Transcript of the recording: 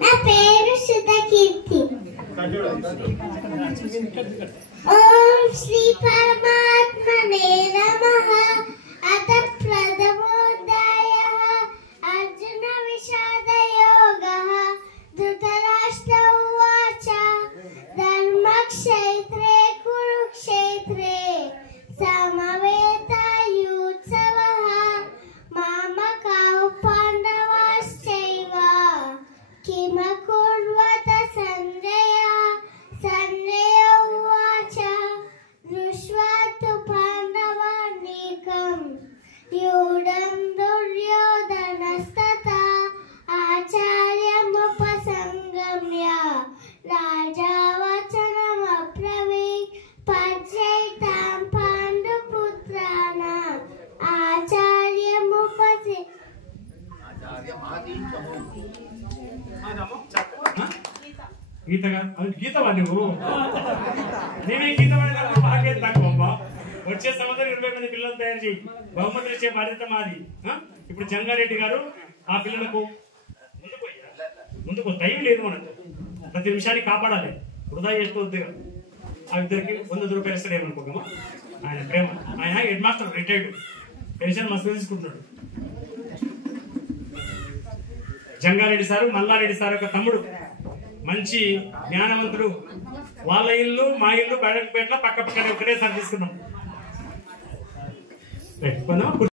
నా పేరు సుధకీర్తి. ఓం శ్రీ పరమాత్మనే నమః. అత ప్రథమోధ్యాయః అర్జున విషాద యోగః. ధృతరాష్ట్ర ఉవాచ ధర్మక్షేత్రే కురుక్షేత్రే సమవేతాయుత్సవః మామకాః పాండవాశ్చైవ కిమకుర్వత సంజయ. సంజయ ఉవాచ దృష్ట్వా తు పాండవానీకం యూఢం దుర్యోధనస్తథా ఆచార్యముపసంగమ్య రాజా వచనమబ్రవీత్ పర్యైతాం పాండుపుత్రాణాం ఆచార్యముపసి. గీతవా నువ్వు? నేనే గీత బాగా తక్కువ. వచ్చే సంవత్సరం 20 మంది పిల్లలు తయారు చేయి. బహుమతులు ఇచ్చే బాధ్యత మాది. ఇప్పుడు జంగారెడ్డి గారు ఆ పిల్లలకు ముందుకు టైం లేదు, మనకు ప్రతి నిమిషాన్ని కాపాడాలి. వృధా చేసుకోవద్దు. ఆ ఇద్దరికి 100 రూపాయలు ఇస్తాడు ఏమనుకోగమా? ఆయన ప్రేమ. ఆయన హెడ్ మాస్టర్, రిటైర్డ్, పెన్షన్ మస్తు తీసుకుంటున్నాడు. జంగారెడ్డి సారు మల్లారెడ్డి సార్ యొక్క తమ్ముడు, మంచి జ్ఞానవంతుడు. వాళ్ళ ఇల్లు మా ఇల్లు బయటపేటలో పక్క పక్కనే ఒకటేసారి తీసుకున్నాం.